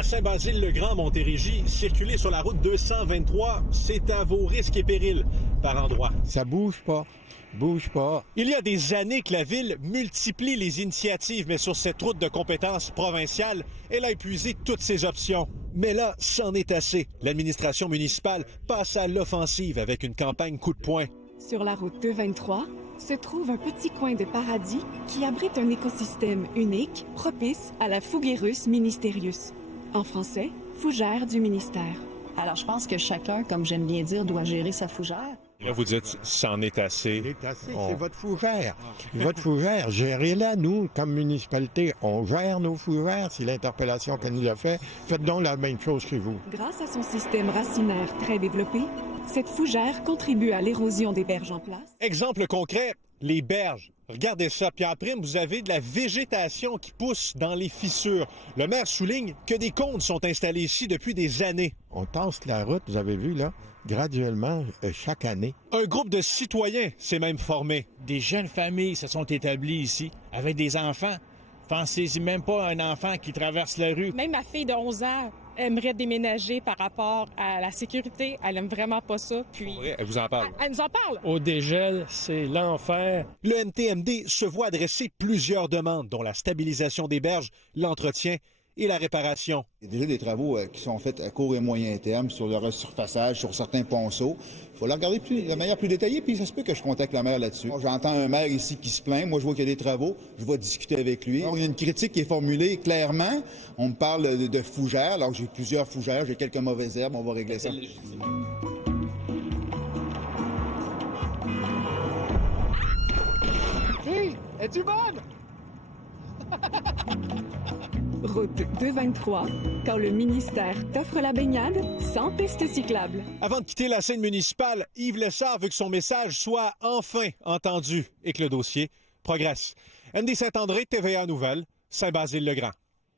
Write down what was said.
À Saint-Basile-le-Grand, Montérégie, circuler sur la route 223, c'est à vos risques et périls par endroits. Ça bouge pas. Bouge pas. Il y a des années que la ville multiplie les initiatives, mais sur cette route de compétences provinciale, elle a épuisé toutes ses options. Mais là, c'en est assez. L'administration municipale passe à l'offensive avec une campagne coup de poing. Sur la route 223 se trouve un petit coin de paradis qui abrite un écosystème unique, propice à la Fuguerus ministerius. En français, fougère du ministère. Alors, je pense que chacun, comme j'aime bien dire, doit gérer sa fougère. Là, vous dites, c'en est assez. C'est assez, c'est votre fougère. Votre fougère, gérez-la, nous, comme municipalité. On gère nos fougères, c'est l'interpellation qu'elle nous a fait. Faites donc la même chose chez vous. Grâce à son système racinaire très développé, cette fougère contribue à l'érosion des berges en place. Exemple concret, les berges. Regardez ça. Puis en prime, vous avez de la végétation qui pousse dans les fissures. Le maire souligne que des cônes sont installés ici depuis des années. On tasse la route, vous avez vu, là, graduellement, chaque année. Un groupe de citoyens s'est même formé. Des jeunes familles se sont établies ici, avec des enfants. Pensez-y même pas à un enfant qui traverse la rue. Même ma fille de 11 ans aimerait déménager par rapport à la sécurité. Elle aime vraiment pas ça. Puis Elle vous en parle. elle nous en parle. Au dégel, c'est l'enfer. Le MTMD se voit adresser plusieurs demandes, dont la stabilisation des berges, l'entretien et la réparation. Il y a déjà des travaux qui sont faits à court et moyen terme sur le resurfaçage, sur certains ponceaux. Il faut la regarder de manière plus détaillée, puis ça se peut que je contacte le maire là-dessus. J'entends un maire ici qui se plaint. Moi, je vois qu'il y a des travaux. Je vais discuter avec lui. Il y a une critique qui est formulée clairement. On me parle de fougères. Alors, j'ai plusieurs fougères. J'ai quelques mauvaises herbes. On va régler ça. Hey, es-tu bonne? Route 223, quand le ministère t'offre la baignade sans piste cyclable. Avant de quitter la scène municipale, Yves Lessard veut que son message soit enfin entendu et que le dossier progresse. Andy Saint-André, TVA Nouvelles, Saint-Basile-le-Grand.